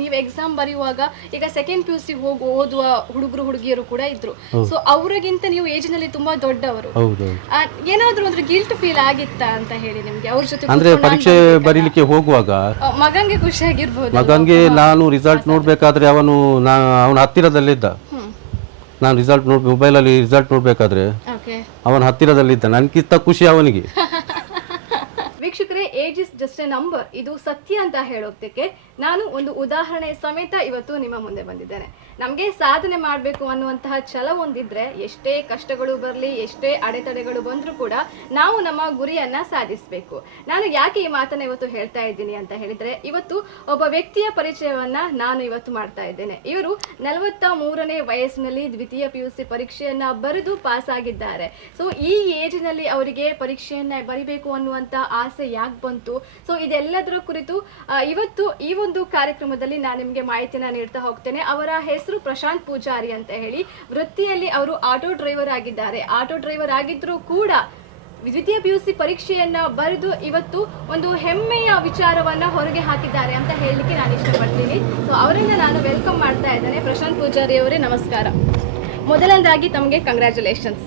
ನೀವು ಎಕ್ಸಾಮ್ ಬರೆಯುವಾಗ ಈಗ ಸೆಕೆಂಡ್ PUC ಹೋಗಿ ಓದುವ ಹುಡುಗರು ಹುಡುಗಿಯರು ಕೂಡ ಇದ್ರು. ಸೊ ಅವರಿಗಿಂತ ನೀವು ಏಜ್ ನಲ್ಲಿ ತುಂಬಾ ದೊಡ್ಡವರು. ಏನಾದ್ರೂ ಒಂದು ಗಿಲ್ಟ್ ಫೀಲ್ ಆಗಿತ್ತಾ ಅಂತ ಹೇಳಿ ನಿಮ್ಗೆ ಅವ್ರ ಜೊತೆ? ಅಂದ್ರೆ ಪರೀಕ್ಷೆ ಬರೀಲಿಕ್ಕೆ ಹೋಗುವಾಗ ಮಗಂಗೆ ಖುಷಿ ಆಗಿರ್ಬೋದು. ಮಗಂಗೆ ನಾನು ರಿಸಲ್ಟ್ ನೋಡ್ಬೇಕಾದ್ರೆ ಅವನು ಹತ್ತಿರದಲ್ಲಿದ್ದ. ನಾನು ರಿಸಲ್ಟ್ ಮೊಬೈಲಲ್ಲಿ ರಿಸಲ್ಟ್ ನೋಡ್ಬೇಕಾದ್ರೆ ಅವನ ಹತ್ತಿರದಲ್ಲಿದ್ದ. ನನ್ಗಿಂತ ಖುಷಿ ಅವನಿಗೆ. ವೀಕ್ಷಕರೇ, age is just A number, ಇದು ಸತ್ಯ ಅಂತ ಹೇಳೋದಕ್ಕೆ ನಾನು ಒಂದು ಉದಾಹರಣೆ ಸಮೇತ ಇವತ್ತು ನಿಮ್ಮ ಮುಂದೆ ಬಂದಿದ್ದೇನೆ. ನಮಗೆ ಸಾಧನೆ ಮಾಡಬೇಕು ಅನ್ನುವಂತಹ ಛಲ ಒಂದಿದ್ರೆ ಎಷ್ಟೇ ಕಷ್ಟಗಳು ಬರಲಿ, ಎಷ್ಟೇ ಅಡೆತಡೆಗಳು ಬಂದರೂ ಕೂಡ ನಾವು ನಮ್ಮ ಗುರಿಯನ್ನ ಸಾಧಿಸಬೇಕು. ನಾನು ಯಾಕೆ ಈ ಮಾತನ್ನ ಇವತ್ತು ಹೇಳ್ತಾ ಇದ್ದೀನಿ ಅಂತ ಹೇಳಿದ್ರೆ, ಇವತ್ತು ಒಬ್ಬ ವ್ಯಕ್ತಿಯ ಪರಿಚಯವನ್ನ ನಾನು ಇವತ್ತು ಮಾಡ್ತಾ ಇದ್ದೇನೆ. ಇವರು 43ನೇ ವಯಸ್ಸಿನಲ್ಲಿ ದ್ವಿತೀಯ PUC ಪರೀಕ್ಷೆಯನ್ನ ಬರೆದು ಪಾಸ್ ಆಗಿದ್ದಾರೆ. ಸೊ ಈ ಏಜಿನಲ್ಲಿ ಅವರಿಗೆ ಪರೀಕ್ಷೆಯನ್ನ ಬರಿಬೇಕು ಅನ್ನುವಂತ ಆಸೆ ಯಾಕೆ ಬಂತು? ಸೊ ಇದೆಲ್ಲದರ ಕುರಿತು ಇವತ್ತು ಈ ಒಂದು ಕಾರ್ಯಕ್ರಮದಲ್ಲಿ ನಾನು ನಿಮಗೆ ಮಾಹಿತಿನ ನೀಡ್ತಾ ಹೋಗ್ತೇನೆ. ಅವರ ಹೆಸರು ಪ್ರಶಾಂತ್ ಪೂಜಾರಿ ಅಂತ ಹೇಳಿ. ವೃತ್ತಿಯಲ್ಲಿ ಅವರು ಆಟೋ ಡ್ರೈವರ್ ಆಗಿದ್ದಾರೆ. ಆಟೋ ಡ್ರೈವರ್ ಆಗಿದ್ರೂ ಕೂಡ ದ್ವಿತೀಯ PUC ಪರೀಕ್ಷೆಯನ್ನ ಬರೆದು ಇವತ್ತು ಒಂದು ಹೆಮ್ಮೆಯ ವಿಚಾರವನ್ನ ಹೊರಗೆ ಹಾಕಿದ್ದಾರೆ ಅಂತ ಹೇಳಲಿಕ್ಕೆ ನಾನು ಇಷ್ಟಪಡ್ತೀನಿ. ಸೊ ಅವರನ್ನ ನಾನು ವೆಲ್ಕಮ್ ಮಾಡ್ತಾ ಇದ್ದೇನೆ. ಪ್ರಶಾಂತ್ ಪೂಜಾರಿ ಅವರೇ, ನಮಸ್ಕಾರ. ಮೊದಲನೇದಾಗಿ ತಮಗೆ ಕಂಗ್ರ್ಯಾಚುಲೇಷನ್ಸ್.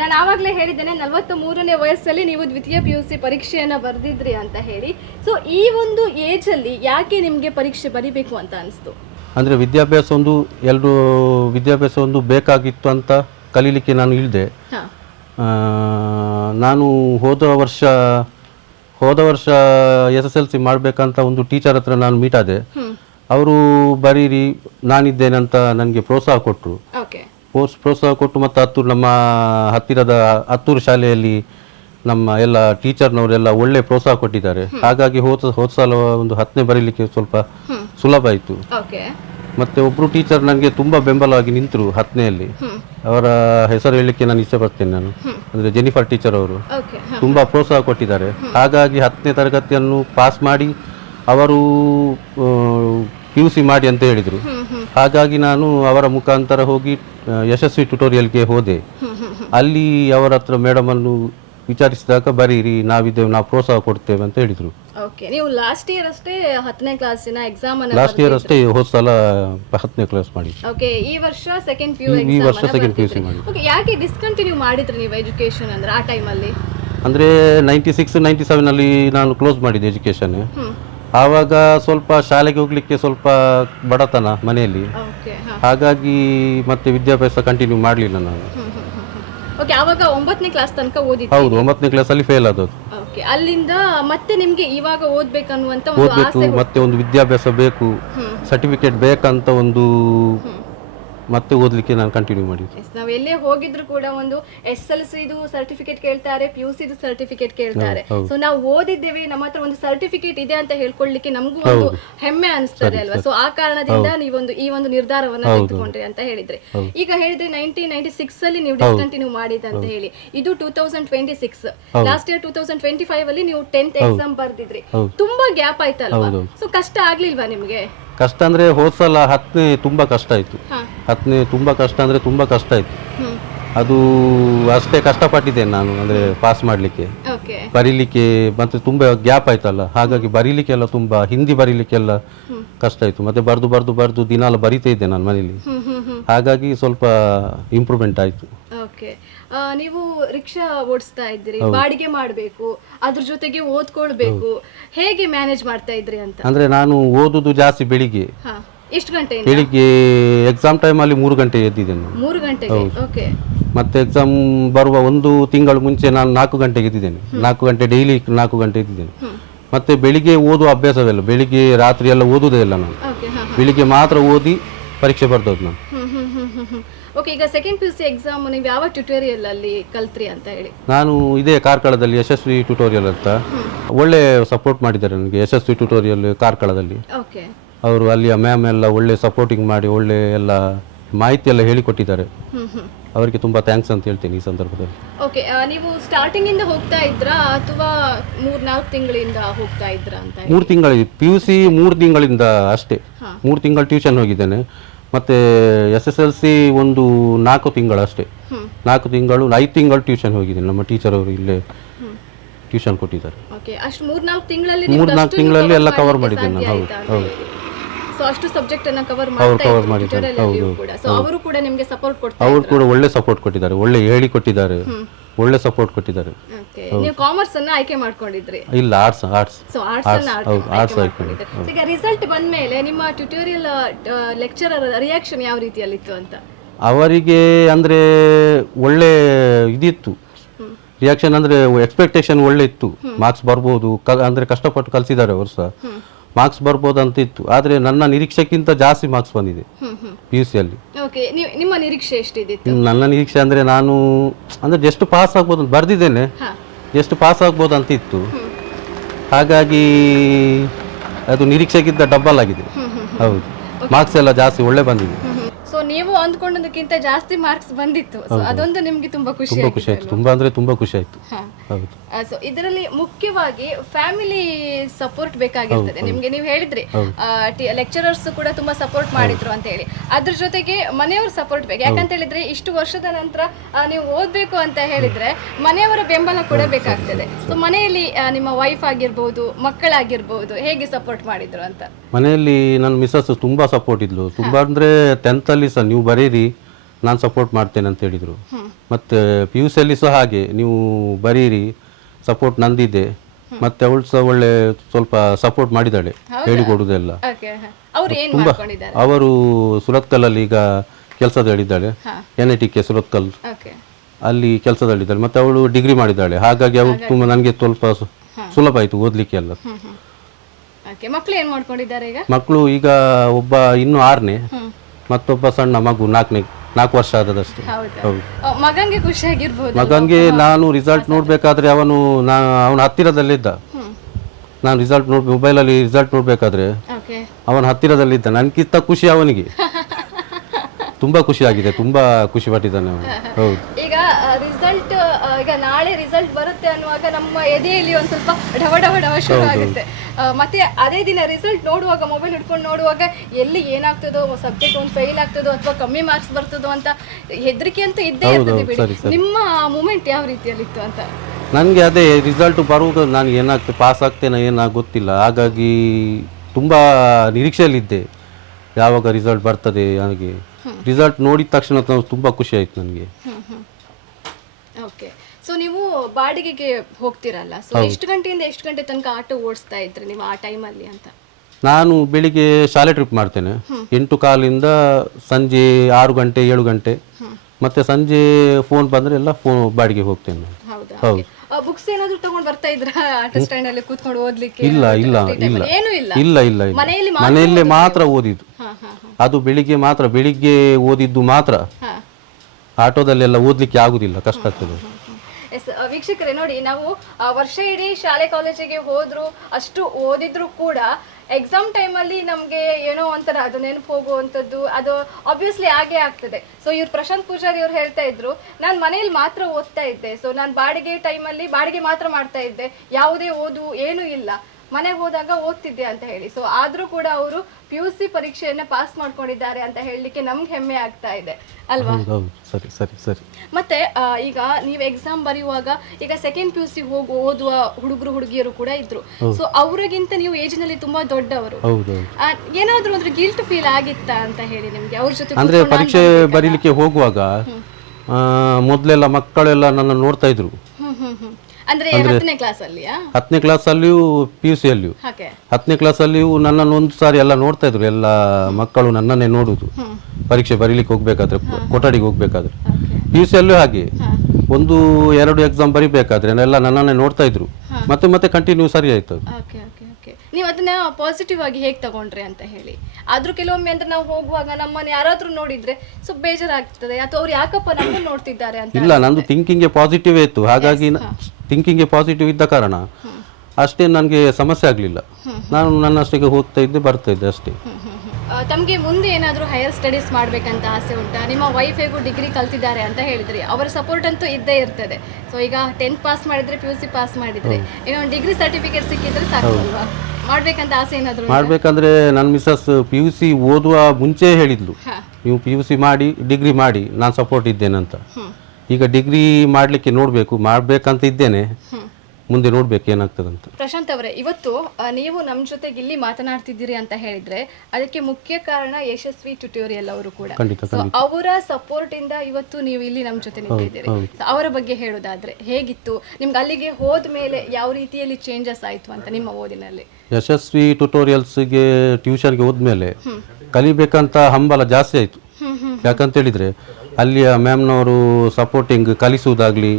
ನಾನು ಆವಾಗಲೇ ಹೇಳಿದ್ದೇನೆ, 43ನೇ ವಯಸ್ಸಲ್ಲಿ ನೀವು ದ್ವಿತೀಯ PUC ಪರೀಕ್ಷೆಯನ್ನು ಬರೆದಿದ್ರಿ ಅಂತ ಹೇಳಿ. ಸೊ ಈ ಒಂದು ಏಜಲ್ಲಿ ಯಾಕೆ ನಿಮಗೆ ಪರೀಕ್ಷೆ ಬರಿಬೇಕು ಅಂತ ಅನಿಸ್ತು? ಅಂದರೆ ವಿದ್ಯಾಭ್ಯಾಸ ಒಂದು ಬೇಕಾಗಿತ್ತು ಅಂತ ಕಲೀಲಿಕ್ಕೆ ನಾನು ಇಳಿದೆ. ನಾನು ಹೋದ ವರ್ಷ SSLC ಮಾಡಬೇಕಂತ ಒಂದು ಟೀಚರ್ ಹತ್ರ ನಾನು ಮೀಟ್ ಆದೆ. ಅವರು ಬರೀರಿ ನಾನಿದ್ದೇನೆ ಅಂತ ನನಗೆ ಪ್ರೋತ್ಸಾಹ ಕೊಟ್ಟರು. ಮತ್ತು ನಮ್ಮ ಹತ್ತಿರದ ಹತ್ತೂರು ಶಾಲೆಯಲ್ಲಿ ನಮ್ಮ ಎಲ್ಲ ಟೀಚರ್ನವರೆಲ್ಲ ಒಳ್ಳೆ ಪ್ರೋತ್ಸಾಹ ಕೊಟ್ಟಿದ್ದಾರೆ. ಹಾಗಾಗಿ ಹೋದ ಸಲ ಒಂದು 10ನೇ ಬರೀಲಿಕ್ಕೆ ಸ್ವಲ್ಪ ಸುಲಭ ಆಯಿತು. ಮತ್ತೆ ಒಬ್ರು ಟೀಚರ್ ನನಗೆ ತುಂಬಾ ಬೆಂಬಲವಾಗಿ ನಿಂತರು 10ನೇಯಲ್ಲಿ. ಅವರ ಹೆಸರು ಹೇಳಲಿಕ್ಕೆ ನಾನು ಇಷ್ಟಪಡ್ತೇನೆ. ನಾನು ಅಂದ್ರೆ ಜೆನಿಫರ್ ಟೀಚರ್ ಅವರು ತುಂಬಾ ಪ್ರೋತ್ಸಾಹ ಕೊಟ್ಟಿದ್ದಾರೆ. ಹಾಗಾಗಿ 10ನೇ ತರಗತಿಯನ್ನು ಪಾಸ್ ಮಾಡಿ ಅವರು PUC ಮಾಡಿ ಅಂತ ಹೇಳಿದರು. ಹಾಗಾಗಿ ನಾನು ಅವರ ಮುಖಾಂತರ ಹೋಗಿ ಯಶಸ್ವಿ ಟ್ಯುಟೋರಿಯಲ್ಗೆ ಹೋದೆ. ಅಲ್ಲಿ ಅವರ ಹತ್ರ ಮೇಡಮ್ ಅನ್ನು ವಿಚಾರಿಸಿದಾಗ ಬರೀರಿ ನಾವಿದ್ದೇವೆ, ನಾವು ಪ್ರೋತ್ಸಾಹ ಕೊಡ್ತೇವೆ ಅಂತ ಹೇಳಿದರು. ನೀವು ಲಾಸ್ಟ್ ಇಯರ್ ಅಷ್ಟೇ 10ನೇ ಕ್ಲಾಸಿನ ಎಕ್ಸಾಮ್ ಅನ್ನು ಹೋದ ಸಲ 10ನೇ ಕ್ಲಾಸ್ ಮಾಡಿ. ಈ ವರ್ಷ ಸೆಕೆಂಡ್ PUC ಮಾಡಿ. ಯಾಕೆ ಡಿಸ್ಕಂಟಿನ್ಯೂ ಮಾಡಿದ್ರಿ ನೀವು ಎಜುಕೇಶನ್ ಅಂದ್ರೆ ಆ ಟೈಮ್ ಅಲ್ಲಿ? ಅಂದ್ರೆ 96 97 ಅಲ್ಲಿ ನಾನು ಕ್ಲೋಸ್ ಮಾಡಿದ್ದೆ ಎಜುಕೇಶನ್. ಆವಾಗ ಸ್ವಲ್ಪ ಶಾಲೆಗೆ ಹೋಗ್ಲಿಕ್ಕೆ ಸ್ವಲ್ಪ ಬಡತನ ಮನೆಯಲ್ಲಿ, ಹಾಗಾಗಿ ಮತ್ತೆ ವಿದ್ಯಾಭ್ಯಾಸ ಕಂಟಿನ್ಯೂ ಮಾಡಲಿಲ್ಲ ನಾನು. ಆವಾಗ 9ನೇ ಕ್ಲಾಸ್ ತನಕ ಓದಿದ್ದೆ. ಹೌದು, 9ನೇ ಕ್ಲಾಸ್ ಅಲ್ಲಿ ಫೇಲ್ ಆದದ್ದು. ಅಲ್ಲಿಂದ ಮತ್ತೆ ನಿಮ್ಗೆ ಇವಾಗ ಓದ್ಬೇಕನ್ನುವಂತ ಮತ್ತೆ ಒಂದು ವಿದ್ಯಾಭ್ಯಾಸ ಬೇಕು, ಸರ್ಟಿಫಿಕೇಟ್ ಬೇಕಂತ ಒಂದು ಮತ್ತೆ ಓದಲಿಕ್ಕೆ ನಾನು ಕಂಟಿನ್ಯೂ ಮಾಡಿದ್ದೆ. ನಾವು ಎಲ್ಲೇ ಹೋಗಿದ್ರು ಕೂಡ ಒಂದು SSLC ಸರ್ಟಿಫಿಕೇಟ್ ಕೇಳ್ತಾರೆ, PUC ಸರ್ಟಿಫಿಕೇಟ್ ಕೇಳ್ತಾರೆ. ಸೊ ನಾವು ಓದಿದ್ದೇವೆ, ನಮ್ಮ ಹತ್ರ ಒಂದು ಸರ್ಟಿಫಿಕೇಟ್ ಇದೆ ಅಂತ ಹೇಳ್ಕೊಳ್ಳಿಕ್ಕೆ ನಮಗೂ ಒಂದು ಹೆಮ್ಮೆ ಅನಿಸ್ತದೆ ಅಲ್ವಾ? ಸೊ ಆ ಕಾರಣದಿಂದ ನೀವೊಂದು ಈ ಒಂದು ನಿರ್ಧಾರವನ್ನ ತೆಗೆದುಕೊಂಡ್ರಿ ಅಂತ ಹೇಳಿದ್ರಿ. ಈಗ ಹೇಳಿದ್ರೆ 1996 ಅಲ್ಲಿ ನೀವು ಡಿಸ್ಕಂಟಿನ್ಯೂ ಮಾಡಿದ ಅಂತ ಹೇಳಿ. ಇದು 2026. ಲಾಸ್ಟ್ ಇಯರ್ 2025 ಅಲ್ಲಿ ನೀವು 10th ಎಕ್ಸಾಮ್ ಬರ್ದಿದ್ರಿ. ತುಂಬಾ ಗ್ಯಾಪ್ ಆಯ್ತಲ್ವಾ? ಸೊ ಕಷ್ಟ ಆಗ್ಲಿಲ್ವಾ ನಿಮ್ಗೆ? ಕಷ್ಟ ಅಂದ್ರೆ ಹೋದ ಸಲ 10ನೇ ತುಂಬಾ ಕಷ್ಟ ಆಯ್ತು. 10ನೇ ತುಂಬಾ ಕಷ್ಟ ಅಂದ್ರೆ ತುಂಬಾ ಕಷ್ಟ ಆಯ್ತು. ಅದು ಅಷ್ಟೇ ಕಷ್ಟಪಟ್ಟಿದ್ದೇನೆ ನಾನು, ಅಂದ್ರೆ ಪಾಸ್ ಮಾಡ್ಲಿಕ್ಕೆ, ಬರೀಲಿಕ್ಕೆ. ಮತ್ತೆ ತುಂಬಾ ಗ್ಯಾಪ್ ಆಯ್ತಲ್ಲ, ಹಾಗಾಗಿ ಬರೀಲಿಕ್ಕೆಲ್ಲ ತುಂಬಾ ಹಿಂದಿ ಬರೀಲಿಕ್ಕೆಲ್ಲ ಕಷ್ಟ ಆಯ್ತು. ಮತ್ತೆ ಬರ್ದು ದಿನಾಲ ಬರೀತಾ ಇದ್ದೆ ನಾನು ಮನೇಲಿ. ಹಾಗಾಗಿ ಸ್ವಲ್ಪ ಇಂಪ್ರೂವ್ಮೆಂಟ್ ಆಯ್ತು. ನೀವು ರಿಕ್ಷಾ ಓಡಿಸ್ತಾ ಇದ್ರಿ, ಬಾಡಿಗೆ ಮಾಡಬೇಕು, ಅದ್ರ ಜೊತೆಗೆ ಓದ್ಕೊಳ್ಬೇಕು. ಹೇಗೆ ಮ್ಯಾನೇಜ್ ಮಾಡ್ತಾ ಇದ್ರಿ ಅಂತ? ಅಂದ್ರೆ ನಾನು ಓದುದು ಜಾಸ್ತಿ ಬೆಳಿಗ್ಗೆ. ಎಷ್ಟು ಗಂಟೆ? ಬೆಳಿಗ್ಗೆ ಎಕ್ಸಾಮ್ ಟೈಮ್ ಅಲ್ಲಿ 3 ಗಂಟೆ ಎದ್ದಿದ್ದೇನೆ. 3 ಗಂಟೆಗೆ? ಮತ್ತೆ ಎಕ್ಸಾಮ್ ಬರುವ 1 ತಿಂಗಳು ಮುಂಚೆ ನಾನು 4 ಗಂಟೆಗೆ ಎದ್ದಿದ್ದೇನೆ. 4 ಗಂಟೆ ಡೈಲಿ 4 ಗಂಟೆ ಎದ್ದಿದ್ದೇನೆ. ಮತ್ತೆ ಬೆಳಿಗ್ಗೆ ಓದುವ ಅಭ್ಯಾಸವಿಲ್ಲ, ಬೆಳಿಗ್ಗೆ ರಾತ್ರಿ ಎಲ್ಲ ಓದುವುದೇ ಇಲ್ಲ ನಾನು. ಬೆಳಿಗ್ಗೆ ಮಾತ್ರ ಓದಿ ಪರೀಕ್ಷೆ ಬರ್ದೋದು ನಾನು. ಈಗ ಸೆಕೆಂಡ್ PUC ಎಕ್ಸಾಮ್ ನೀವು ಯಾವ ಟ್ಯುಟೋರಿಯಲ್ ಅಲ್ಲಿ ಕಲ್ತ್ರಿ ಅಂತ ಹೇಳಿ? ನಾನು ಇದೇ ಕಾರ್ಕಳದಲ್ಲಿ ಯಶಸ್ವಿ ಟ್ಯುಟೋರಿಯಲ್ ಅಂತ ಒಳ್ಳೆ ಸಪೋರ್ಟ್ ಮಾಡಿದ್ದಾರೆ ನನಗೆ. ಯಶಸ್ವಿ ಟ್ಯುಟೋರಿಯಲ್ ಕಾರ್ಕಳದಲ್ಲಿ ಅವರು ಅಲ್ಲಿಯ ಮ್ಯಾಮ್ ಎಲ್ಲ ಒಳ್ಳೆ ಸಪೋರ್ಟಿಂಗ್ ಮಾಡಿ ಒಳ್ಳೆ ಎಲ್ಲ ಮಾಹಿತಿ ಎಲ್ಲ ಹೇಳಿಕೊಟ್ಟಿದ್ದಾರೆ. ಅವರಿಗೆ ತುಂಬಾ ಥ್ಯಾಂಕ್ಸ್ ಅಂತ ಹೇಳ್ತೀನಿ ಈ ಸಂದರ್ಭದಲ್ಲಿ. ನೀವು ಸ್ಟಾರ್ಟಿಂಗ್ ಇಂದ ಹೋಗ್ತಾ ಇದ್ರಾ ಅಥವಾ 3-4 ತಿಂಗಳಿಂದ ಹೋಗ್ತಾ ಇದ್ರಾ ಅಂತ? 3 ತಿಂಗಳು PUC 3 ತಿಂಗಳಿಂದ ಅಷ್ಟೇ. 3 ತಿಂಗಳು ಟ್ಯೂಷನ್ ಹೋಗಿದ್ದೇನೆ. ಮತ್ತೆ SSLC ಒಂದು 4 ತಿಂಗಳು ಅಷ್ಟೇ. 4 ತಿಂಗಳು 5 ತಿಂಗಳು ಟ್ಯೂಷನ್ ಹೋಗಿದ್ದೇನೆ. ನಮ್ಮ ಟೀಚರ್ ಅವರು ಇಲ್ಲೇ ಟ್ಯೂಷನ್ ಕೊಟ್ಟಿದ್ದಾರೆ. 3-4 ತಿಂಗಳಲ್ಲಿ ಎಲ್ಲ ಕವರ್ ಮಾಡಿದ್ದೇನೆ ನಾನು. ಹೌದು. ಸೊ ಅಷ್ಟು ಸಬ್ಜೆಕ್ಟ್ ಅನ್ನ ಕವರ್ ಮಾಡ್ತಾ ಇದ್ರು ಟ್ಯುಟೋರಿಯಲ್ ಅಲ್ಲಿಯೂ ಕೂಡ. ಸೊ ಅವರು ಕೂಡ ನಿಮಗೆ ಸಪೋರ್ಟ್ ಕೊಡ್ತಾರೆ. ಅವರು ಕೂಡ ಒಳ್ಳೆ ಸಪೋರ್ಟ್ ಕೊಟ್ಟಿದ್ದಾರೆ, ಒಳ್ಳೆ ಹೇಳಿ ಕೊಟ್ಟಿದ್ದಾರೆ, ಒಳ್ಳೆ ಸಪೋರ್ಟ್ ಕೊಟ್ಟಿದ್ದಾರೆ. ಓಕೆ, ನೀವು ಕಾಮರ್ಸ್ ಅನ್ನ ಆಯ್ಕೆ ಮಾಡ್ಕೊಂಡಿದ್ರಿ? ಇಲ್ಲ, ಆರ್ಟ್ಸ್. ಸೊ ಆರ್ಟ್ಸ್ ಅನ್ನ ಆಯ್ಕೆ ಮಾಡ್ಕೊಂಡಿದ್ರಿ. ಈಗ ರಿಸಲ್ಟ್ ಬಂದ ಮೇಲೆ ನಿಮ್ಮ ಟ್ಯುಟೋರಿಯಲ್ ಲೆಕ್ಚರರ್ ರಿಯಾಕ್ಷನ್ ಯಾವ ರೀತಿಯಲ್ಲಿತ್ತು ಅಂತ? ಅವರಿಗೆ ಅಂದ್ರೆ ಒಳ್ಳೆ ಇದಿತ್ತು ರಿಯಾಕ್ಷನ್, ಅಂದ್ರೆ ಎಕ್ಸ್ಪೆಕ್ಟೇಷನ್ ಒಳ್ಳೆ ಇತ್ತು. ಮಾರ್ಕ್ಸ್ ಬರ್ಬೋದು ಅಂದ್ರೆ ಕಷ್ಟಪಟ್ಟು ಕಲಿಸಿದ್ದಾರೆ ಅವರು ಸಹ, ಮಾರ್ಕ್ಸ್ ಬರ್ಬೋದು ಅಂತ ಇತ್ತು. ಆದ್ರೆ ನನ್ನ ನಿರೀಕ್ಷೆಗಿಂತ ಜಾಸ್ತಿ ಮಾರ್ಕ್ಸ್ ಬಂದಿದೆ PUC ಅಲ್ಲಿ. ಓಕೆ, ನಿಮ್ಮ ನಿರೀಕ್ಷೆ ಎಷ್ಟಿತ್ತು? ನನ್ನ ನಿರೀಕ್ಷೆ ಅಂದ್ರೆ ನಾನು ಅಂದ್ರೆ ಜಸ್ಟ್ ಪಾಸ್ ಆಗ್ಬೋದು ಅಂತ ಬರ್ದಿದ್ದೇನೆ, ಜಸ್ಟ್ ಪಾಸ್ ಆಗ್ಬೋದು ಅಂತ ಇತ್ತು. ಹಾಗಾಗಿ ಅದು ನಿರೀಕ್ಷೆಗಿಂತ ಡಬಲ್ ಆಗಿದೆ. ಹೌದು, ಮಾರ್ಕ್ಸ್ ಎಲ್ಲ ಜಾಸ್ತಿ ಒಳ್ಳೆ ಬಂದಿದೆ. ಸೊ ನೀವು ಅಂದ್ಕೊಂಡದಕ್ಕಿಂತ ಜಾಸ್ತಿ ಮಾರ್ಕ್ಸ್ ಬಂದಿತ್ತು. ಸೊ ಅದೊಂದು ನಿಮಗೆ ತುಂಬಾ ಖುಷಿ ಆಯ್ತು, ತುಂಬಾ ಅಂದ್ರೆ ತುಂಬಾ ಖುಷಿ ಆಯ್ತು. ಹೌದು. ಸೊ ಇದರಲ್ಲಿ ಮುಖ್ಯವಾಗಿ ಫ್ಯಾಮಿಲಿ ಸಪೋರ್ಟ್ ಬೇಕಾಗಿರ್ತದೆ ನಿಮ್ಗೆ. ನೀವು ಹೇಳಿದ್ರಿ ಲೆಕ್ಚರರ್ಸ್ ಕೂಡ ತುಂಬಾ ಸಪೋರ್ಟ್ ಮಾಡಿದ್ರು ಅಂತ ಹೇಳಿ, ಅದ್ರ ಜೊತೆಗೆ ಮನೆಯವ್ರ ಸಪೋರ್ಟ್ ಬೇಕು. ಯಾಕಂತ ಹೇಳಿದ್ರೆ ಇಷ್ಟು ವರ್ಷದ ನಂತರ ನೀವು ಓದ್ಬೇಕು ಅಂತ ಹೇಳಿದ್ರೆ ಮನೆಯವರ ಬೆಂಬಲ ಕೂಡ ಬೇಕಾಗ್ತದೆ. ಸೊ ಮನೆಯಲ್ಲಿ ನಿಮ್ಮ ವೈಫ್ ಆಗಿರ್ಬೋದು, ಮಕ್ಕಳಾಗಿರ್ಬೋದು, ಹೇಗೆ ಸಪೋರ್ಟ್ ಮಾಡಿದ್ರು ಅಂತ? ಮನೆಯಲ್ಲಿ ನನ್ನ ಮಿಸಸ್ ತುಂಬಾ ಸಪೋರ್ಟ್ ಇದ್ಲು. ತುಂಬಾ ಅಂದ್ರೆ 10th ಅಲ್ಲಿ ಸಹ ನೀವು ಬರೀರಿ, ನಾನು ಸಪೋರ್ಟ್ ಮಾಡ್ತೇನೆ ಅಂತ ಹೇಳಿದ್ರು. ಮತ್ತೆ PUC ಅಲ್ಲಿ ಸಹ ಹಾಗೆ, ನೀವು ಬರೀರಿ, ಸಪೋರ್ಟ್ ನಂದಿದೆ. ಮತ್ತೆ ಅವಳು ಸಹ ಒಳ್ಳೆ ಸ್ವಲ್ಪ ಸಪೋರ್ಟ್ ಮಾಡಿದ್ದಾಳೆ, ಹೇಳಿಕೊಡುದೆಲ್ಲ. ತುಂಬಾ ಅವರು ಸುರತ್ಕಲ್ಲಲ್ಲಿ ಈಗ ಕೆಲಸದಲ್ಲಿದ್ದಾಳೆ, NITK ಸುರತ್ಕಲ್ ಅಲ್ಲಿ ಕೆಲಸದಲ್ಲಿದ್ದಾಳೆ. ಮತ್ತೆ ಅವಳು ಡಿಗ್ರಿ ಮಾಡಿದ್ದಾಳೆ, ಹಾಗಾಗಿ ಅವಳು ತುಂಬಾ ನನಗೆ ಸ್ವಲ್ಪ ಸುಲಭ ಆಯ್ತು ಓದ್ಲಿಕ್ಕೆ ಎಲ್ಲ. ಮಕ್ಕಳು ಈಗ ಒಬ್ಬ ಇನ್ನು 6ನೇ, ಮತ್ತೊಬ್ಬ ಸಣ್ಣ ಮಗು 4 ವರ್ಷ ಆದದಷ್ಟೇ. ಮಗಂಗೆ ಖುಷಿ ಆಗಿರ್ಬೋದು. ಮಗನ್ಗೆ ನಾನು ರಿಸಲ್ಟ್ ನೋಡ್ಬೇಕಾದ್ರೆ ಅವನ ಹತ್ತಿರದಲ್ಲಿದ್ದ. ನಾನು ರಿಸಲ್ಟ್ ಮೊಬೈಲಲ್ಲಿ ರಿಸಲ್ಟ್ ನೋಡ್ಬೇಕಾದ್ರೆ ಅವನ ಹತ್ತಿರದಲ್ಲಿದ್ದ. ನನ್ಗಿಂತ ಖುಷಿ ಅವನಿಗೆ. ತುಂಬಾ ಖುಷಿ ಆಗಿದೆ, ತುಂಬಾ ಖುಷಿ ಪಟ್ಟಿದ್ದಾನೆ ಅವನು. ಹೌದು. ಈಗ ರಿಸಲ್ಟ್, ಈಗ ನಾಳೆ ರಿಸಲ್ಟ್ ಬರುತ್ತೆ ಅನ್ನುವಾಗ ನಮ್ಮ ಎದೆಯಲ್ಲಿ ಒಂದ್ ಸ್ವಲ್ಪ ಡವ ಡವ ಡವ ಶುರು ಆಗುತ್ತೆ. ಮತ್ತೆ ಅದೇ ದಿನ ರಿಸಲ್ಟ್ ನೋಡುವಾಗ, ಮೊಬೈಲ್ ಹಿಡ್ಕೊಂಡು ನೋಡುವಾಗ ಎಲ್ಲಿ ಏನಾಗ್ತದೋ, ಸಬ್ಜೆಕ್ಟ್ ಒಂದು ಫೇಲ್ ಆಗ್ತದೋ ಅಥವಾ ಕಮ್ಮಿ ಮಾರ್ಕ್ಸ್ ಬರ್ತದೋ ಅಂತ ಹೆದರಿಕೆ ಅಂತೂ ಇದ್ದೇ ಇರ್ತದೆ ಬಿಡಿ. ನಿಮ್ಮ ಮೂಮೆಂಟ್ ಯಾವ ರೀತಿಯಲ್ಲಿತ್ತು ಅಂತ? ನನಗೆ ಅದೇ ರಿಸಲ್ಟ್ ಬರುವುದು, ನಾನು ಏನಾಗ್ತದೆ ಪಾಸ್ ಆಗ್ತೇನೆ ಏನಾಗ ಗೊತ್ತಿಲ್ಲ. ಹಾಗಾಗಿ ತುಂಬಾ ನಿರೀಕ್ಷೆಯಲ್ಲಿದ್ದೆ, ಯಾವಾಗ ರಿಸಲ್ಟ್ ಬರ್ತದೆ. ಹಾಗೆ ರಿಸಲ್ಟ್ ನೋಡಿದ ತಕ್ಷಣ ತುಂಬಾ ಖುಷಿ ಆಯ್ತು ನನಗೆ. ಓಕೆ, ಸೊ ನೀವು ಬಾಡಿಗೆಗೆ ಹೋಗ್ತಿರಲ್ಲ, ಸೊ ಎಷ್ಟು ಗಂಟೆಯಿಂದ ಎಷ್ಟು ಗಂಟೆ ತನಕ ಆಟೋ ಓಡಿಸ್ತಾ ಇದ್ರಿ ನೀವು ಆ ಟೈಮಲ್ಲಿ ಅಂತ? ನಾನು ಬೆಳಿಗ್ಗೆ ಶಾಲೆ ಟ್ರಿಪ್ ಮಾಡ್ತೇನೆ, 8:15 ಸಂಜೆ 6 ಗಂಟೆ 7 ಗಂಟೆ. ಮತ್ತೆ ಸಂಜೆ ಫೋನ್ ಬಂದ್ರೆ ಎಲ್ಲ ಫೋನ್ ಬಾಡಿಗೆ ಹೋಗ್ತೇನೆ. ಹೌದು. ಬುಕ್ಸ್ ಏನಾದ್ರು ತಗೊಂಡು ಬರ್ತಾ ಇದ್ರ ಆಟೋ ಸ್ಟ್ಯಾಂಡ್ ಅಲ್ಲಿ ಕೂತ್ಕೊಂಡು ಓದ್ಲಿಕ್ಕೆ? ಇಲ್ಲ ಇಲ್ಲ ಇಲ್ಲ ಇಲ್ಲ ಇಲ್ಲ ಇಲ್ಲ, ಮನೆಯಲ್ಲೇ ಮಾತ್ರ ಓದಿದ್ದು. ಅದು ಬೆಳಿಗ್ಗೆ ಮಾತ್ರ, ಬೆಳಿಗ್ಗೆ ಓದಿದ್ದು ಮಾತ್ರ. ಆಟೋದಲ್ಲೆಲ್ಲ ಓದ್ಲಿಕ್ಕೆ ಆಗುದಿಲ್ಲ, ಕಷ್ಟ ಆಗ್ತದೆ. ವೀಕ್ಷಕರೇ ನೋಡಿ, ನಾವು ವರ್ಷ ಇಡೀ ಶಾಲೆ ಕಾಲೇಜಿಗೆ ಹೋದ್ರು, ಅಷ್ಟು ಓದಿದ್ರು ಕೂಡ ಎಕ್ಸಾಮ್ ಟೈಮಲ್ಲಿ ನಮಗೆ ಏನೋ ಒಂಥರ ಅದು ನೆನಪು ಹೋಗುವಂಥದ್ದು, ಅದು ಆಬ್ವಿಯಸ್ಲಿ ಆಗೇ ಆಗ್ತದೆ. ಸೊ ಇವ್ರು ಪ್ರಶಾಂತ್ ಪೂಜಾರಿ ಅವ್ರು ಹೇಳ್ತಾ ಇದ್ರು, ನಾನು ಮನೆಯಲ್ಲಿ ಮಾತ್ರ ಓದ್ತಾ ಇದ್ದೆ, ಸೊ ನಾನು ಬಾಡಿಗೆ ಟೈಮಲ್ಲಿ ಬಾಡಿಗೆ ಮಾತ್ರ ಮಾಡ್ತಾ ಇದ್ದೆ, ಯಾವುದೇ ಓದು ಏನೂ ಇಲ್ಲ, ಮನೆಗೆ ಹೋದಾಗ ಓದ್ತಿದ್ದೆ ಅಂತ ಹೇಳಿ. ಸೊ ಆದ್ರೂ ಕೂಡ ಅವರು PUC ಪರೀಕ್ಷೆಯನ್ನ ಪಾಸ್ ಮಾಡ್ಕೊಂಡಿದ್ದಾರೆ ಅಂತ ಹೇಳಲಿಕ್ಕೆ ನಮ್ಗೆ ಹೆಮ್ಮೆ ಆಗ್ತಾ ಇದೆ ಅಲ್ವಾ? ಸರಿ ಸರಿ ಸರಿ. ಮತ್ತೆ ಈಗ ನೀವು ಎಕ್ಸಾಮ್ ಬರೆಯುವಾಗ ಈಗ ಸೆಕೆಂಡ್ PUC ಓದುವ ಹುಡುಗರು ಹುಡುಗಿಯರು ಕೂಡ ಇದ್ರು. ಸೊ ಅವ್ರಿಗಿಂತ ನೀವು ಏಜ್ ನಲ್ಲಿ ತುಂಬಾ ದೊಡ್ಡವರು, ಏನಾದ್ರೂ ಒಂದು ಗಿಲ್ಟ್ ಫೀಲ್ ಆಗಿತ್ತಾ ಅಂತ ಹೇಳಿ ನಿಮ್ಗೆ ಅವ್ರ ಜೊತೆ? ಅಂದ್ರೆ ಪರೀಕ್ಷೆ ಬರೀಲಿಕ್ಕೆ ಹೋಗುವಾಗ ಮೊದಲೆಲ್ಲ ಮಕ್ಕಳೆಲ್ಲ ನನ್ನ ನೋಡ್ತಾ ಇದ್ರು. ಅಂದ್ರೆ 10ನೇ ಕ್ಲಾಸ್ ಅಲ್ಲಿ? 10ನೇ ಕ್ಲಾಸ್ ಅಲ್ಲಿಯೂ PUC ಅಲ್ಲಿಯೂ 10ನೇ ಕ್ಲಾಸ್ ಅಲ್ಲಿಯೂ ನನ್ನನ್ನು ಒಂದು ಸಾರಿ ಎಲ್ಲ ನೋಡ್ತಾ ಇದ್ರು. ಎಲ್ಲ ಮಕ್ಕಳು ನನ್ನನ್ನೇ ನೋಡುದು ಪರೀಕ್ಷೆ ಬರೀಲಿಕ್ಕೆ ಹೋಗ್ಬೇಕಾದ್ರೆ, ಕೊಠಡಿಗೆ ಹೋಗ್ಬೇಕಾದ್ರೆ. PUC ಅಲ್ಲಿಯೂ ಹಾಗೆ 1-2 ಎಕ್ಸಾಮ್ ಬರಿಬೇಕಾದ್ರೆ ಎಲ್ಲ ನನ್ನನ್ನೇ ನೋಡ್ತಾ ಇದ್ರು. ಮತ್ತೆ ಮತ್ತೆ ಕಂಟಿನ್ಯೂ ಸರಿ ಆಯ್ತು. ನೀವು ಅದನ್ನ ಪಾಸಿಟಿವ್ ಆಗಿ ಹೇಗೆ ತಗೊಂಡ್ರಿ ಅಂತ ಹೇಳಿ? ಆದ್ರೂ ಕೆಲವೊಮ್ಮೆ ಅಂದ್ರೆ ನಾವು ಹೋಗುವಾಗ ನಮ್ಮನ್ನ ಯಾರಾದ್ರೂ ನೋಡಿದ್ರೆ ಸೊ ಬೇಜಾರಾಗ್ತದೆ, ಅಥವಾ ಅವ್ರು ಯಾಕಪ್ಪ ನಮ್ಮನ್ನ ನೋಡ್ತಿದ್ದಾರೆ ಅಂತ. ಇಲ್ಲ, ನಂದು ಥಿಂಕಿಂಗ್ ಪಾಸಿಟಿವ್ ಇತ್ತು. ಹಾಗಾಗಿ ಥಿಂಕಿಂಗ್ ಪಾಸಿಟಿವ್ ಇದ್ದ ಕಾರಣ ಅಷ್ಟೇ ನನಗೆ ಸಮಸ್ಯೆ ಆಗಲಿಲ್ಲ. ನಾನು ನನ್ನಷ್ಟಕ್ಕೆ ಹೋಗ್ತಾ ಇದ್ದೆ, ಬರ್ತಾ ಇದ್ದೆ ಅಷ್ಟೇ. ತಮಗೆ ಮುಂದೆ ಏನಾದರೂ ಹೈಯರ್ ಸ್ಟಡೀಸ್ ಮಾಡಬೇಕಂತ ಆಸೆ ಉಂಟಾ? ನಿಮ್ಮ ವೈಫ್ ಹೇಗೂ ಡಿಗ್ರಿ ಕಲ್ತಿದ್ದಾರೆ ಅಂತ ಹೇಳಿದ್ರಿ, ಅವರ ಸಪೋರ್ಟ್ ಅಂತೂ ಇದ್ದೇ ಇರ್ತದೆ. ಸೊ ಈಗ 10th ಪಾಸ್ ಮಾಡಿದ್ರೆ, PUC ಪಾಸ್ ಮಾಡಿದ್ರೆ, ಇನ್ನೊಂದು ಡಿಗ್ರಿ ಸರ್ಟಿಫಿಕೇಟ್ ಸಿಕ್ಕಿದ್ರೆ ಸಾಕು ಅಲ್ವಾ? ಮಾಡ್ಬೇಕಂತ ಆಸೆ ಏನಾದರೂ? ಮಾಡ್ಬೇಕಂದ್ರೆ ನನ್ನ ಮಿಸಸ್ PUC ಓದುವ ಮುಂಚೆ ಹೇಳಿದ್ಲು, ನೀವು PUC ಮಾಡಿ ಡಿಗ್ರಿ ಮಾಡಿ, ನಾನು ಸಪೋರ್ಟ್ ಇದ್ದೇನೆ ಅಂತ. ಈಗ ಡಿಗ್ರಿ ಮಾಡಲಿಕ್ಕೆ ನೋಡಬೇಕು, ಮಾಡಬೇಕಂತ ಇದ್ದೇನೆ. ಮುಂದೆ ನೋಡ್ಬೇಕು ಏನಾಗ್ತದಂತ. ಪ್ರಶಾಂತ್ ಅವರೇ, ಇವತ್ತು ನೀವು ನಮ್ಮ ಜೊತೆಗೆ ಇಲ್ಲಿ ಮಾತನಾಡ್ತಿದ್ದೀರಿ ಅಂತ ಹೇಳಿದ್ರೆ ಅದಕ್ಕೆ ಮುಖ್ಯ ಕಾರಣ ಯಶಸ್ವಿ ಟ್ಯುಟೋರಿಯಲ್ ಅವರು ಕೂಡ. ಖಂಡಿತ So, ಅವರ ಸಪೋರ್ಟ್ ಇಂದ ಇವತ್ತು ನೀವು ಇಲ್ಲಿ ನಮ್ಮ ಜೊತೆ ನಿಂತಿದ್ದೀರಿ. So, ಅವರ ಬಗ್ಗೆ ಹೇಳೋದಾದ್ರೆ ಹೇಗಿತ್ತು ನಿಮ್ಗೆ ಅಲ್ಲಿಗೆ ಹೋದ ಮೇಲೆ ಯಾವ ರೀತಿಯಲ್ಲಿ ಚೇಂಜಸ್ ಆಯ್ತು ಅಂತ ನಿಮ್ಮ ಓದಿನಲ್ಲಿ? ಯಶಸ್ವಿ ಟ್ಯುಟೋರಿಯಲ್ಸ್ಗೆ ಟ್ಯೂಷನ್ಗೆ ಹೋದ್ಮೇಲೆ ಕಲಿಬೇಕಂತ ಹಂಬಲ ಜಾಸ್ತಿ ಆಯಿತು. ಯಾಕಂತ ಹೇಳಿದರೆ ಅಲ್ಲಿಯ ಮ್ಯಾಮ್ನವರು ಸಪೋರ್ಟಿಂಗ್ ಕಲಿಸುವುದಾಗಲಿ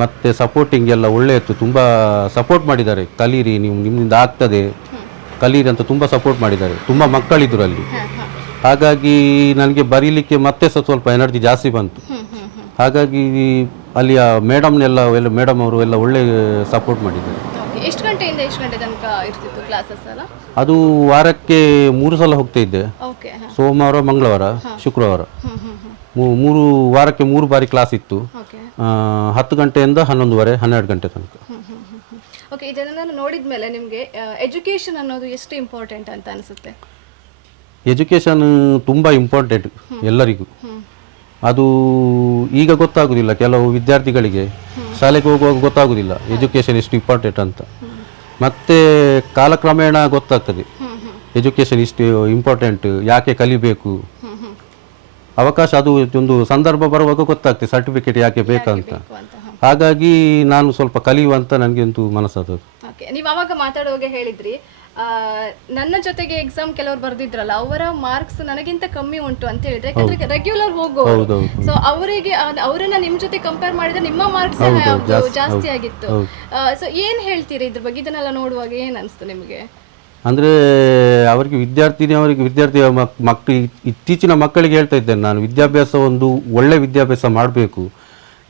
ಮತ್ತು ಸಪೋರ್ಟಿಂಗ್ ಎಲ್ಲ ಒಳ್ಳೆ ಇತ್ತು. ತುಂಬ ಸಪೋರ್ಟ್ ಮಾಡಿದ್ದಾರೆ, ಕಲೀರಿ ನೀವು ನಿಮ್ಮಿಂದ ಆಗ್ತದೆ ಕಲೀರಿ ಅಂತ ತುಂಬ ಸಪೋರ್ಟ್ ಮಾಡಿದ್ದಾರೆ. ತುಂಬ ಮಕ್ಕಳಿದ್ರು ಅಲ್ಲಿ, ಹಾಗಾಗಿ ನನಗೆ ಬರೀಲಿಕ್ಕೆ ಮತ್ತೆ ಸ್ವಲ್ಪ ಎನರ್ಜಿ ಜಾಸ್ತಿ ಬಂತು. ಹಾಗಾಗಿ ಅಲ್ಲಿಯ ಮೇಡಮ್ನೆಲ್ಲ ಮೇಡಮ್ ಅವರು ಎಲ್ಲ ಒಳ್ಳೆ ಸಪೋರ್ಟ್ ಮಾಡಿದ್ದಾರೆ. ಎಷ್ಟು ಗಂಟೆಯಿಂದ ಎಷ್ಟು ಗಂಟೆ ತನಕ ಇರ್ತಿತ್ತು ಕ್ಲಾಸಸ್ ಎಲ್ಲ? ಅದು ವಾರಕ್ಕೆ 3 ಸಲ ಹೋಗ್ತಾ ಇದ್ದೆ, ಸೋಮವಾರ, ಮಂಗಳವಾರ, ಶುಕ್ರವಾರ. 3 ವಾರಕ್ಕೆ 3 ಬಾರಿ ಕ್ಲಾಸ್ ಇತ್ತು. 10 ಗಂಟೆಯಿಂದ 11:30, 12 ಗಂಟೆ ತನಕ. ಓಕೆ, ಇದನ್ನೆಲ್ಲ ನೋಡಿದ ಮೇಲೆ ನಿಮಗೆ ಎಜುಕೇಶನ್ ಅನ್ನೋದು ಎಷ್ಟು ಇಂಪಾರ್ಟೆಂಟ್ ಅಂತ ಅನಿಸುತ್ತೆ? ಎಜುಕೇಷನ್ ತುಂಬ ಇಂಪಾರ್ಟೆಂಟ್ ಎಲ್ಲರಿಗೂ. ಅದು ಈಗ ಗೊತ್ತಾಗೋದಿಲ್ಲ, ಕೆಲವು ವಿದ್ಯಾರ್ಥಿಗಳಿಗೆ ಶಾಲೆಗೆ ಹೋಗುವಾಗ ಗೊತ್ತಾಗೋದಿಲ್ಲ ಎಜುಕೇಷನ್ ಎಷ್ಟು ಇಂಪಾರ್ಟೆಂಟ್ ಅಂತ. ಮತ್ತೆ ಕಾಲಕ್ರಮೇಣ ಗೊತ್ತಾಗ್ತದೆ ಎಜುಕೇಷನ್ ಇಷ್ಟು ಇಂಪಾರ್ಟೆಂಟ್, ಯಾಕೆ ಕಲಿಬೇಕು, ಅವಕಾಶ ಅದು ಒಂದು ಸಂದರ್ಭ ಬರುವಾಗ ಗೊತ್ತಾಗ್ತದೆ ಸರ್ಟಿಫಿಕೇಟ್ ಯಾಕೆ ಬೇಕಂತ. ಹಾಗಾಗಿ ನಾನು ಸ್ವಲ್ಪ ಕಲಿಯುವಂತ ನನಗೆ ಒಂದು ಮನಸ್ಸದು. ನೀವು ಅವಾಗ ಮಾತಾಡುವಾಗ ಹೇಳಿದ್ರಿ ನನ್ನ ಜೊತೆಗೆ ಎಕ್ಸಾಮ್ ಕೆಲವರು ಬರ್ದಿದ್ರಲ್ಲ ಅವರ ಮಾರ್ಕ್ಸ್ ನನಗಿಂತ ಕಮ್ಮಿ ಉಂಟು ಅಂತ ಹೇಳಿದ್ರೆ, ಯಾಕಂದ್ರೆ ರೆಗ್ಯುಲರ್ ಹೋಗೋರು. ಸೊ ಅವರಿಗೆ ಅವರನ್ನ ನಿಮ್ ಜೊತೆ ಕಂಪೇರ್ ಮಾಡಿದ್ರೆ ನಿಮ್ಮ ಮಾರ್ಕ್ಸ್ ಜಾಸ್ತಿ ಆಗಿತ್ತು. ಸೊ ಏನ್ ಹೇಳ್ತೀರಿ ಇದ್ರ ಬಗ್ಗೆ? ಇದನ್ನೆಲ್ಲ ನೋಡುವಾಗ ಏನ್ ಅನಿಸ್ತು ನಿಮಗೆ? ಅಂದರೆ ಅವರಿಗೆ ವಿದ್ಯಾರ್ಥಿ ಮಕ್ಕಳು ಇತ್ತೀಚಿನ ಮಕ್ಕಳಿಗೆ ಹೇಳ್ತಾ ಇದ್ದೇನೆ ನಾನು, ವಿದ್ಯಾಭ್ಯಾಸ ಒಂದು ಒಳ್ಳೆ ವಿದ್ಯಾಭ್ಯಾಸ ಮಾಡಬೇಕು.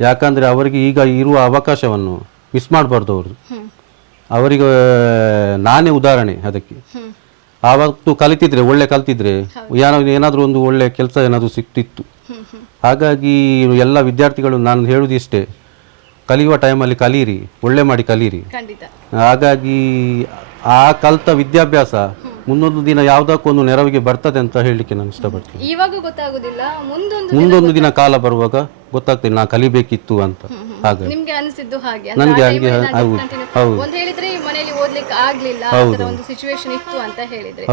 ಯಾಕಂದರೆ ಅವರಿಗೆ ಈಗ ಇರುವ ಅವಕಾಶವನ್ನು ಮಿಸ್ ಮಾಡಬಾರ್ದು. ಅವರಿಗೆ ನಾನೇ ಉದಾಹರಣೆ ಅದಕ್ಕೆ. ಆವತ್ತು ಒಳ್ಳೆ ಕಲಿತಿದ್ರೆ ಏನಾದರೂ ಒಂದು ಒಳ್ಳೆ ಕೆಲಸ ಏನಾದರೂ ಸಿಕ್ತಿತ್ತು. ಹಾಗಾಗಿ ಎಲ್ಲ ವಿದ್ಯಾರ್ಥಿಗಳು ನಾನು ಹೇಳುವುದಿಷ್ಟೇ, ಕಲಿಯುವ ಟೈಮಲ್ಲಿ ಕಲೀರಿ, ಒಳ್ಳೆ ಮಾಡಿ ಕಲೀರಿ. ಹಾಗಾಗಿ ಆ ಕಲಿತ ವಿದ್ಯಾಭ್ಯಾಸ ಮುಂದೊಂದು ದಿನ ಯಾವುದಕ್ಕೊಂದು ನೆರವಿಗೆ ಬರ್ತದೆ ಅಂತ ಹೇಳಲಿಕ್ಕೆ ನಾನು ಇಷ್ಟಪಡ್ತೀನಿ. ಇವಾಗ ಗೊತ್ತಾಗೋದಿಲ್ಲ, ಮುಂದೊಂದು ದಿನ ಕಾಲ ಬರುವಾಗ ಗೊತ್ತಾಗ್ತದೆ ನಾ ಕಲಿಬೇಕಿತ್ತು ಅಂತ. ಹಾಗೆ ನಿಮ್ಗೆ ಅನಿಸಿದ್ದು ಹಾಗೆ? ನನಗೆ ಹಾಗೆ. ಹೌದು, ಒಂದು ಹೇಳಿದ್ರೆ ಮನೆಯಲ್ಲಿ ಓದ್ಲಿಕ್ಕೆ ಆಗ್ಲಿಲ್ಲ, ಒಂದು ಸಿಚುವೇಶನ್ ಇತ್ತು ಅಂತ ಹೇಳಿದ್ರೆ,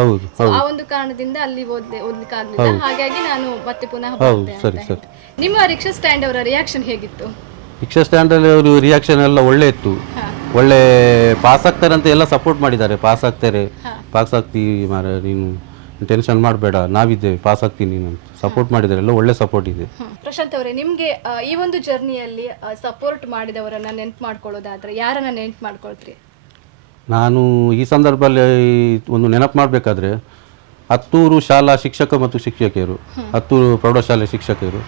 ಆ ಒಂದು ಕಾರಣದಿಂದ ಅಲ್ಲಿ ಓದ್ಲಿಕ್ಕೆ ಆಗ್ಲಿಲ್ಲ, ಹಾಗಾಗಿ ನಾನು ಮತ್ತೆ ಪುನಃ ಬಂದೆ. ನಿಮ್ಮ ರಿಕ್ಷಾ ಸ್ಟ್ಯಾಂಡ್ ಅವರ ರಿಯಾಕ್ಷನ್ ಹೇಗಿತ್ತು? ರಿಕ್ಷಾ ಸ್ಟ್ಯಾಂಡ್ ಅಲ್ಲಿ ಅವರು ರಿಯಾಕ್ಷನ್ ಎಲ್ಲ ಒಳ್ಳೆ ಇತ್ತು. ಒಳ್ಳೆ ಪಾಸ್ ಆಗ್ತಾರೆ ಅಂತ ಎಲ್ಲ ಸಪೋರ್ಟ್ ಮಾಡಿದ್ದಾರೆ. ಪಾಸ್ ಆಗ್ತೀವಿ ಮಾರ, ನೀನು ಟೆನ್ಷನ್ ಮಾಡಬೇಡ, ನಾವಿದ್ದೇವೆ, ಪಾಸ್ ಆಗ್ತೀನಿ ನೀನು ಅಂತ ಸಪೋರ್ಟ್ ಮಾಡಿದ್ದಾರೆ. ಎಲ್ಲ ಒಳ್ಳೆ ಸಪೋರ್ಟ್ ಇದೆ. ಪ್ರಶಾಂತ್ ಅವರೇ, ನಿಮ್ಗೆ ಈ ಒಂದು ಜರ್ನಿಯಲ್ಲಿ ಸಪೋರ್ಟ್ ಮಾಡಿದವರನ್ನ ನೆನ್ಪು ಮಾಡ್ಕೊಳ್ಳೋದಾದ್ರೆ ಯಾರನ್ನ ನೆನ್ಪು ಮಾಡ್ಕೊಳ್ತೀರಿ? ನಾನು ಈ ಸಂದರ್ಭದಲ್ಲಿ ಒಂದು ನೆನಪು ಮಾಡಬೇಕಾದ್ರೆ ಹತ್ತೂರು ಶಾಲಾ ಶಿಕ್ಷಕ ಮತ್ತು ಶಿಕ್ಷಕಿಯರು, ಹತ್ತೂರು ಪ್ರೌಢಶಾಲೆ ಶಿಕ್ಷಕಿಯರು,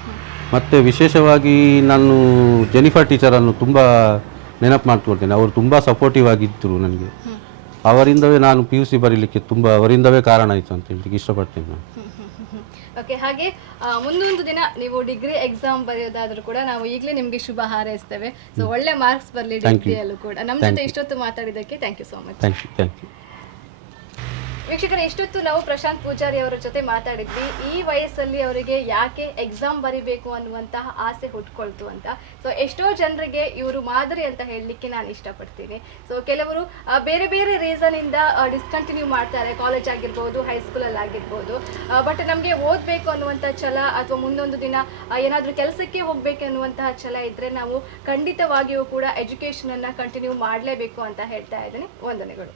ಮತ್ತು ವಿಶೇಷವಾಗಿ ನಾನು ಜೆನಿಫರ್ ಟೀಚರನ್ನು ತುಂಬ ನೆನಪು ಮಾಡ್ಕೊಳ್ತೇನೆ. ಅವರು ತುಂಬ ಸಪೋರ್ಟಿವ್ ಆಗಿದ್ದರು ನನಗೆ. ಅವರಿಂದವೇ ನಾನು PUC ಬರೀಲಿಕ್ಕೆ ತುಂಬ ಅವರಿಂದವೇ ಕಾರಣ ಆಯಿತು ಅಂತ ಹೇಳಲಿಕ್ಕೆ ಇಷ್ಟಪಡ್ತೇನೆ ನಾನು. ಓಕೆ, ಹಾಗೆ ಮುಂದೊಂದು ದಿನ ನೀವು ಡಿಗ್ರಿ ಎಕ್ಸಾಮ್ ಬರೆಯೋದಾದ್ರೂ ಕೂಡ ನಾವು ಈಗಲೇ ನಿಮಗೆ ಶುಭ ಹಾರೈಸ್ತೇವೆ. ಸೊ ಒಳ್ಳೆ ಮಾರ್ಕ್ಸ್ ಬರಲಿ ಡಿಗ್ರಿಯಲ್ಲೂ ಕೂಡ. ನಮ್ಮ ಜೊತೆ ಇಷ್ಟೊತ್ತು ಮಾತಾಡಿದ್ದಕ್ಕೆ thank you so much. Thank you. ವೀಕ್ಷಕರೇ, ಇಷ್ಟೊತ್ತು ನಾವು ಪ್ರಶಾಂತ್ ಪೂಜಾರಿ ಅವರ ಜೊತೆ ಮಾತಾಡಿದ್ವಿ. ಈ ವಯಸ್ಸಲ್ಲಿ ಅವರಿಗೆ ಯಾಕೆ ಎಕ್ಸಾಮ್ ಬರಿಬೇಕು ಅನ್ನುವಂತಹ ಆಸೆ ಹುಟ್ಕೊಳ್ತು ಅಂತ. ಸೊ ಎಷ್ಟೋ ಜನರಿಗೆ ಇವರು ಮಾದರಿ ಅಂತ ಹೇಳಲಿಕ್ಕೆ ನಾನು ಇಷ್ಟಪಡ್ತೀನಿ. ಸೊ ಕೆಲವರು ಬೇರೆ ಬೇರೆ ರೀಸನ್ ಇಂದ ಡಿಸ್ಕಂಟಿನ್ಯೂ ಮಾಡ್ತಾರೆ, ಕಾಲೇಜ್ ಆಗಿರ್ಬೋದು, ಹೈಸ್ಕೂಲಲ್ಲಿ ಆಗಿರ್ಬೋದು. ಬಟ್ ನಮಗೆ ಓದಬೇಕು ಅನ್ನುವಂಥ ಛಲ ಅಥವಾ ಮುಂದೊಂದು ದಿನ ಏನಾದರೂ ಕೆಲಸಕ್ಕೆ ಹೋಗಬೇಕು ಅನ್ನುವಂತಹ ಛಲ ಇದ್ದರೆ ನಾವು ಖಂಡಿತವಾಗಿಯೂ ಕೂಡ ಎಜುಕೇಷನನ್ನು ಕಂಟಿನ್ಯೂ ಮಾಡಲೇಬೇಕು ಅಂತ ಹೇಳ್ತಾ ಇದ್ದೀನಿ. ವಂದನೆಗಳು.